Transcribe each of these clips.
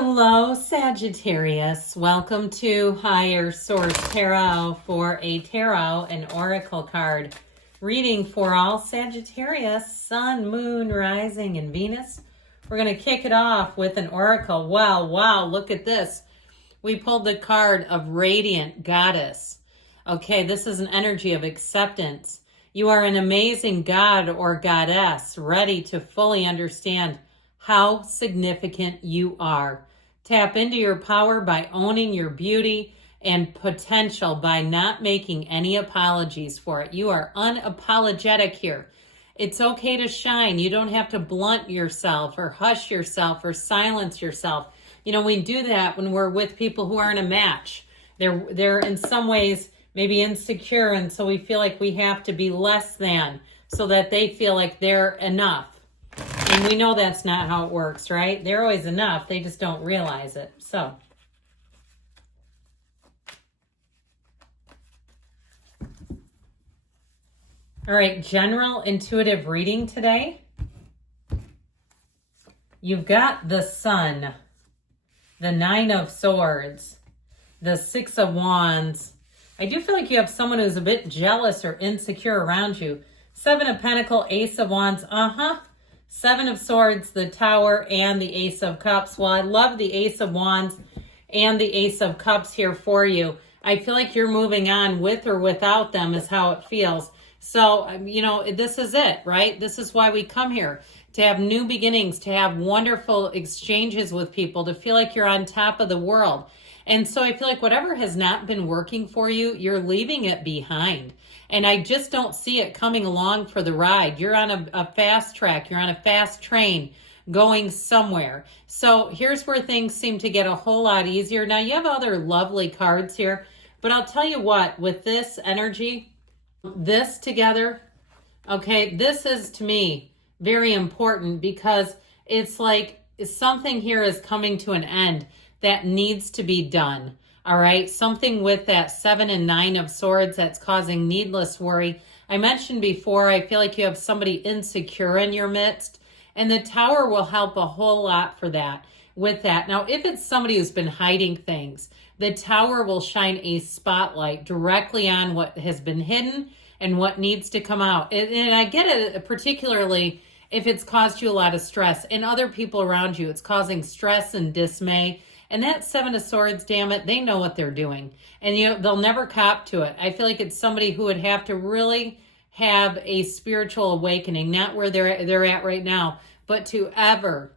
Hello, Sagittarius. Welcome to Higher Source Tarot for a tarot and oracle card reading for all Sagittarius, Sun, Moon, Rising, and Venus. We're going to kick it off with an oracle. Wow, look at this. We pulled the card of Radiant Goddess. Okay, this is an energy of acceptance. You are an amazing god or goddess, ready to fully understand how significant you are. Tap into your power by owning your beauty and potential by not making any apologies for it. You are unapologetic here. It's okay to shine. You don't have to blunt yourself or hush yourself or silence yourself. You know, we do that when we're with people who aren't a match. They're in some ways maybe insecure, and so we feel like we have to be less than so that they feel like they're enough. And we know that's not how it works, right? They're always enough. They just don't realize it. So, all right, general intuitive reading today. You've got the Sun, the Nine of Swords, the Six of Wands. I do feel like you have someone who's a bit jealous or insecure around you. Seven of Pentacles, Ace of Wands, Seven of Swords, the Tower, and the Ace of Cups. Well, I love the Ace of Wands and the Ace of Cups here for you. I feel like you're moving on with or without them is how it feels. So, you know, this is it, right? This is why we come here, to have new beginnings, to have wonderful exchanges with people, to feel like you're on top of the world. And so I feel like whatever has not been working for you, you're leaving it behind. And I just don't see it coming along for the ride. You're on a fast track. You're on a fast train going somewhere. So here's where things seem to get a whole lot easier. Now, you have other lovely cards here, but I'll tell you what, with this energy, this together, okay, this is to me very important because it's like something here is coming to an end that needs to be done. All right, something with that Seven and Nine of Swords that's causing needless worry. I mentioned before, I feel like you have somebody insecure in your midst, and the Tower will help a whole lot for that. With that, now, if it's somebody who's been hiding things, the Tower will shine a spotlight directly on what has been hidden and what needs to come out. And I get it, particularly if it's caused you a lot of stress and other people around you. It's causing stress and dismay. And that Seven of Swords, damn it, they know what they're doing. And they'll never cop to it. I feel like it's somebody who would have to really have a spiritual awakening, not where they're at right now, but to ever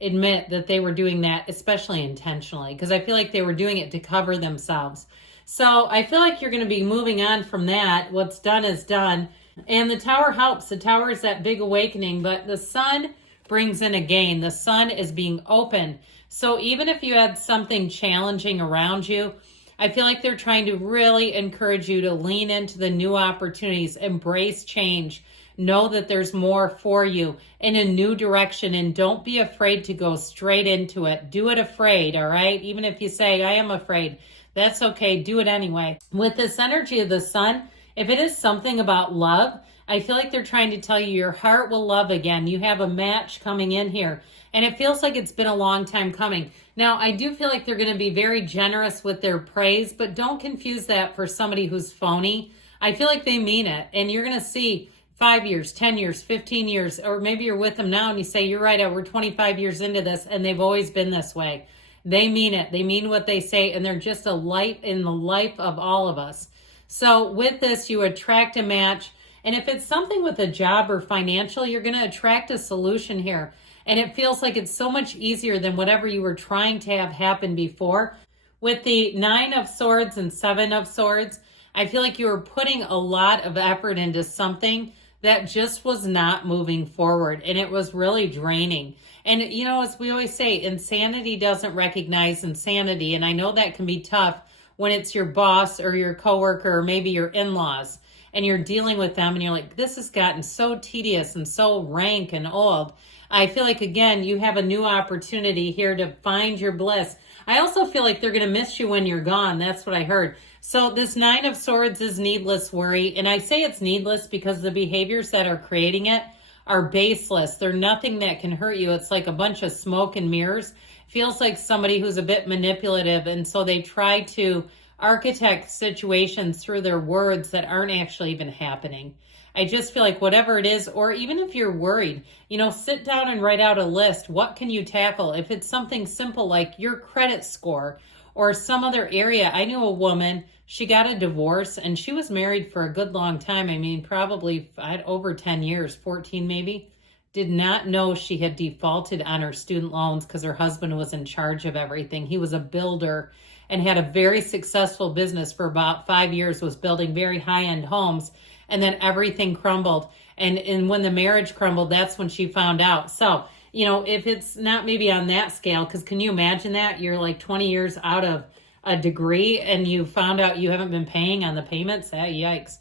admit that they were doing that, especially intentionally, because I feel like they were doing it to cover themselves. So I feel like you're going to be moving on from that. What's done is done. And the Tower helps. The Tower is that big awakening, but the Sun brings in a gain. The Sun is being open. So even if you had something challenging around you, I feel like they're trying to really encourage you to lean into the new opportunities, embrace change, know that there's more for you in a new direction, and don't be afraid to go straight into it. Do it afraid, all right? Even if you say, I am afraid, that's okay. Do it anyway. With this energy of the Sun, if it is something about love, I feel like they're trying to tell you your heart will love again. You have a match coming in here. And it feels like it's been a long time coming. Now, I do feel like they're going to be very generous with their praise, but don't confuse that for somebody who's phony. I feel like they mean it. And you're going to see 5 years, 10 years, 15 years, or maybe you're with them now and you say, you're right, we're 25 years into this, and they've always been this way. They mean it. They mean what they say, and they're just a light in the life of all of us. So with this, you attract a match. And if it's something with a job or financial, you're going to attract a solution here. And it feels like it's so much easier than whatever you were trying to have happen before. With the Nine of Swords and Seven of Swords, I feel like you were putting a lot of effort into something that just was not moving forward. And it was really draining. And, you know, as we always say, insanity doesn't recognize insanity. And I know that can be tough when it's your boss or your coworker or maybe your in-laws. And you're dealing with them and you're like, this has gotten so tedious and so rank and old. I feel like, again, you have a new opportunity here to find your bliss. I also feel like they're going to miss you when you're gone. That's what I heard. So this Nine of Swords is needless worry. And I say it's needless because the behaviors that are creating it are baseless. They're nothing that can hurt you. It's like a bunch of smoke and mirrors. Feels like somebody who's a bit manipulative, and so they try to architect situations through their words that aren't actually even happening. I just feel like whatever it is, or even if you're worried, sit down and write out a list. What can you tackle? If it's something simple like your credit score or some other area. I knew a woman, she got a divorce and she was married for a good long time. I mean, probably over 10 years, 14 maybe. Did not know she had defaulted on her student loans because her husband was in charge of everything. He was a builder and had a very successful business for about 5 years, was building very high-end homes, and then everything crumbled. And when the marriage crumbled, that's when she found out. So, if it's not maybe on that scale, because can you imagine that? You're like 20 years out of a degree and you found out you haven't been paying on the payments. Yikes.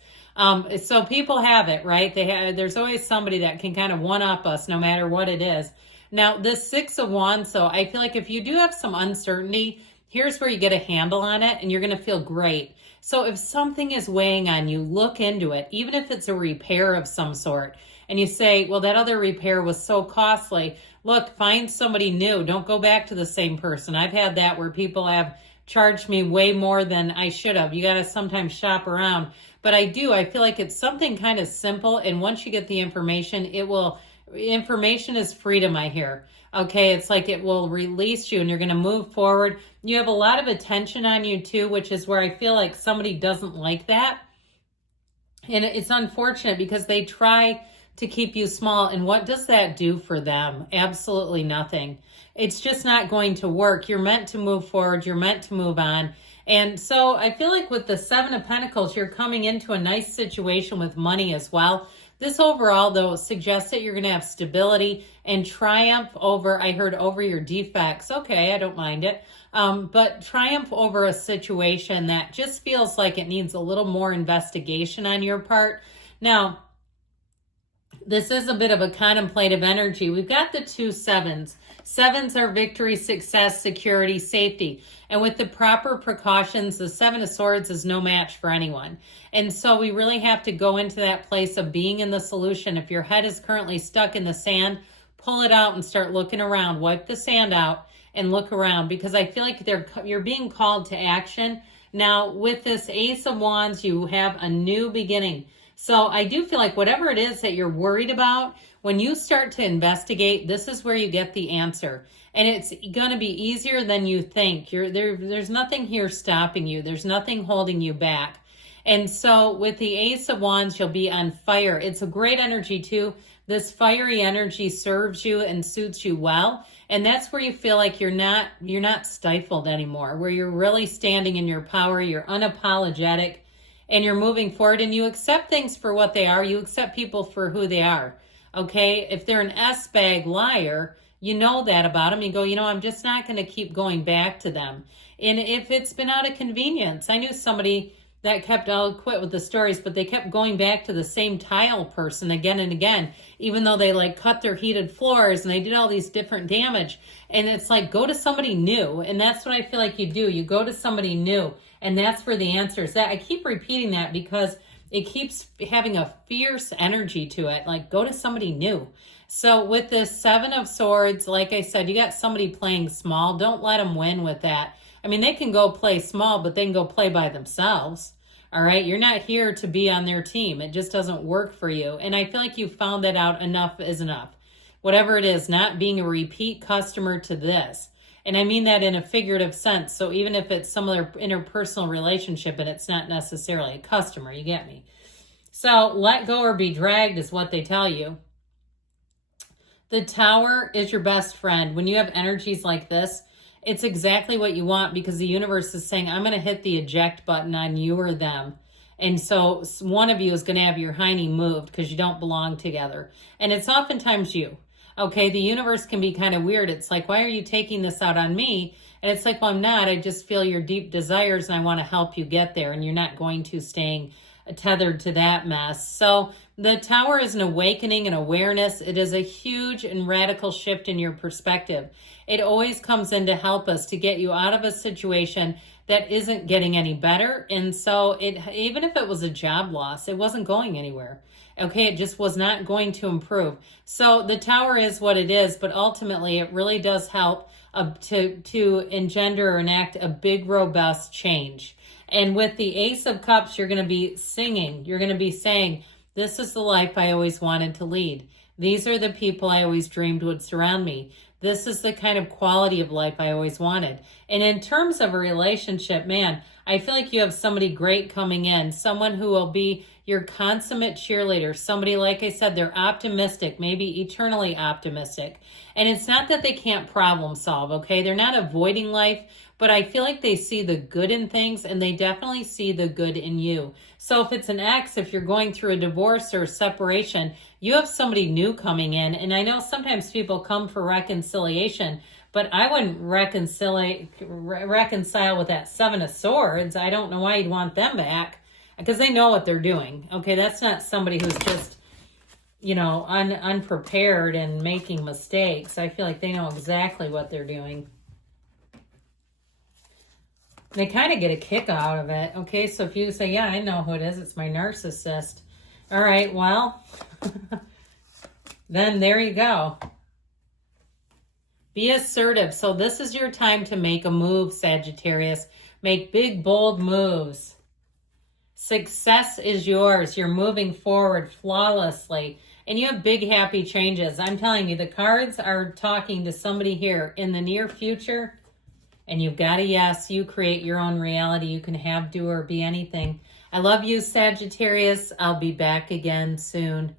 So people have it, right? There's always somebody that can kind of one-up us no matter what it is. Now, the Six of Wands, so I feel like if you do have some uncertainty, here's where you get a handle on it and you're going to feel great. So if something is weighing on you, look into it, even if it's a repair of some sort. And you say, well, that other repair was so costly. Look, find somebody new. Don't go back to the same person. I've had that where people have charged me way more than I should have. You got to sometimes shop around. But I feel like it's something kind of simple. And once you get the information, information is freedom, I hear. Okay, it's like it will release you and you're going to move forward. You have a lot of attention on you too, which is where I feel like somebody doesn't like that. And it's unfortunate because they try to keep you small. And what does that do for them? Absolutely nothing. It's just not going to work. You're meant to move forward. You're meant to move on. And so I feel like with the Seven of Pentacles, you're coming into a nice situation with money as well. This overall, though, suggests that you're going to have stability and triumph over your defects. Okay, I don't mind it. But triumph over a situation that just feels like it needs a little more investigation on your part. Now, this is a bit of a contemplative energy. We've got the two sevens. Sevens are victory, success, security, safety. And with the proper precautions, the Seven of Swords is no match for anyone. And so we really have to go into that place of being in the solution. If your head is currently stuck in the sand, pull it out and start looking around. Wipe the sand out and look around, because I feel like you're being called to action. Now, with this Ace of Wands, you have a new beginning. So I do feel like whatever it is that you're worried about, when you start to investigate, this is where you get the answer. And it's going to be easier than you think. There's nothing here stopping you. There's nothing holding you back. And so with the Ace of Wands, you'll be on fire. It's a great energy too. This fiery energy serves you and suits you well. And that's where you feel like you're not stifled anymore, where you're really standing in your power. You're unapologetic and you're moving forward and you accept things for what they are. You accept people for who they are. Okay. If they're an S-bag liar, you know that about them. You go, I'm just not going to keep going back to them. And if it's been out of convenience, I knew somebody that I'll quit with the stories, but they kept going back to the same tile person again and again, even though they cut their heated floors and they did all these different damage. And it's like, go to somebody new. And that's what I feel like you do. You go to somebody new, and that's where the answer is. That I keep repeating that because it keeps having a fierce energy to it. Like, go to somebody new. So with this Seven of Swords, like I said, you got somebody playing small. Don't let them win with that. I mean, they can go play small, but they can go play by themselves. All right. You're not here to be on their team. It just doesn't work for you. And I feel like you found that out. Enough is enough. Whatever it is, not being a repeat customer to this. And I mean that in a figurative sense. So even if it's some other interpersonal relationship and it's not necessarily a customer, you get me? So let go or be dragged is what they tell you. The Tower is your best friend. When you have energies like this, it's exactly what you want, because the universe is saying, I'm going to hit the eject button on you or them. And so one of you is going to have your hiney moved because you don't belong together. And it's oftentimes you. Okay, the universe can be kind of weird. It's like, why are you taking this out on me? And it's like, well, I'm not. I just feel your deep desires and I want to help you get there. And you're not going to staying tethered to that mess. So The Tower is an awakening and awareness. It is a huge and radical shift in your perspective. It always comes in to help us to get you out of a situation that isn't getting any better. And so even if it was a job loss, it wasn't going anywhere. Okay, it just was not going to improve. So the Tower is what it is, but ultimately it really does help to engender or enact a big, robust change. And with the Ace of Cups, you're going to be singing. You're going to be saying, this is the life I always wanted to lead. These are the people I always dreamed would surround me. This is the kind of quality of life I always wanted. And in terms of a relationship, man, I feel like you have somebody great coming in, someone who will be your consummate cheerleader. Somebody, like I said, they're optimistic, maybe eternally optimistic. And it's not that they can't problem solve, okay? They're not avoiding life, but I feel like they see the good in things, and they definitely see the good in you. So if it's an ex, if you're going through a divorce or a separation, you have somebody new coming in. And I know sometimes people come for reconciliation, but I wouldn't reconcile with that Seven of Swords. I don't know why you'd want them back, because they know what they're doing. Okay, that's not somebody who's just, you know, unprepared and making mistakes. I feel like they know exactly what they're doing. They kind of get a kick out of it. Okay, so if you say, yeah, I know who it is. It's my narcissist. All right, well, then there you go. Be assertive. So this is your time to make a move, Sagittarius. Make big, bold moves. Success is yours. You're moving forward flawlessly. And you have big, happy changes. I'm telling you, the cards are talking to somebody here in the near future. And you've got a yes. You create your own reality. You can have, do, or be anything. I love you, Sagittarius. I'll be back again soon.